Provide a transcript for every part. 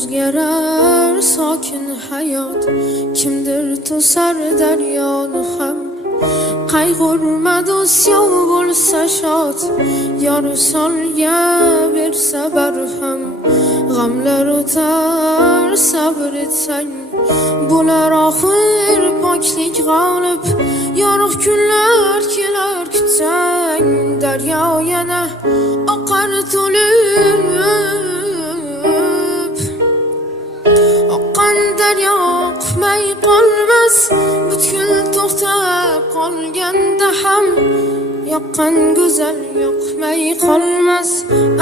o'zgarar sokin hayot, kimdir to'sar daryoni ham. Qayg'urma do'st, yov bo'lsa shod, yor solga bersa barham. G'amlar o'tar sabr etsang, bo'lar oxir poklik g'olib. Yorug' kunlar kelar kutsang, daryo yana oqar to'lib. Oqqan daryo oqmay qolmas, butkul to'xtab qolganda ham. Yoqqan go'zal yoqmay qolmas,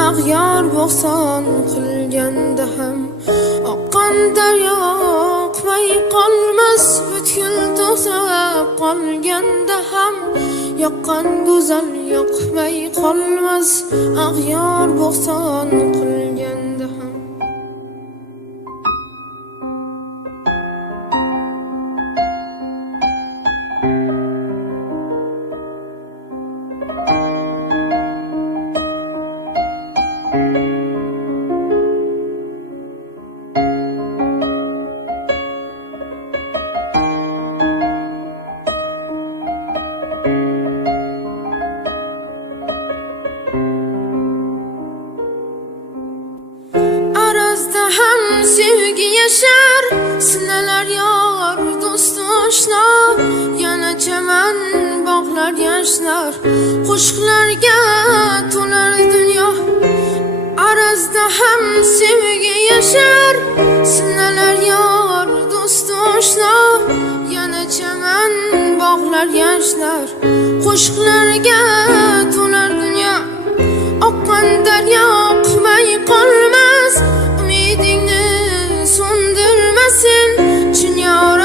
ag'yor bo'xton qilganda ham. Oqqan daryo oqmay qolmas, butkul to'xtab qolganda ham. Yoqqan go'zal yoqmay qolmas, ag'yor bo'xton qilganda ham. Sevgi yaşar, sinalar yor, do'st oshno. Yana chaman bog'lar yashnar, qo'shiqlarga to'lar dunyo. Arazda ham sevgi yashar, sinalar yor, do'st oshno. Yana chaman bog'lar yashnar, qo'shiqlarga to'lar dunyo. Oqqan daryo oqmay qolmas, umidingni so'ndirmasin. Chin yor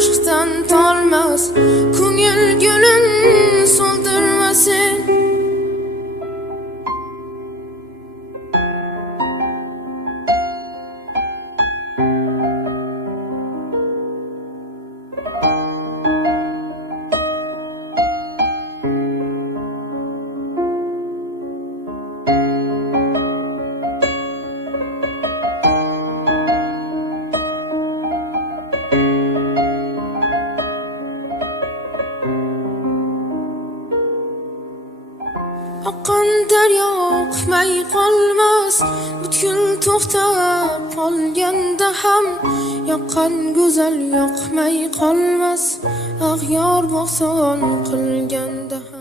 ishqdan tolmas, ko'ngil gulin so'ldirmasin. Oqqan daryo oqmay qolmas, butkul to'xtab qolganda ham. Yoqqan go'zal yoqmay qolmas, ag'yor bo'xton qilganda ham.